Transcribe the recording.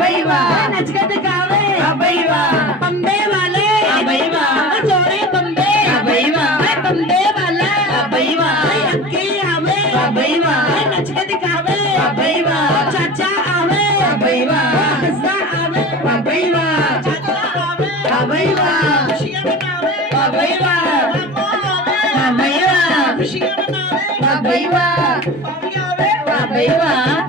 भाई वाह नच के दिखावे भाई वाह बम्बे वाले भाई वाह जोड़े बम्बे भाई वाह बम्बे वाला भाई वाह अक्की आवे भाई वाह नच के दिखावे भाई वाह चाचा आवे भाई वाह हंसा आवे भाई वाह चाचा आवे भाई वाह खुशियां मनावे भाई वाह रामो आवे भाई वाह खुशियां मनावे भाई वाह पावी आवे भाई वाह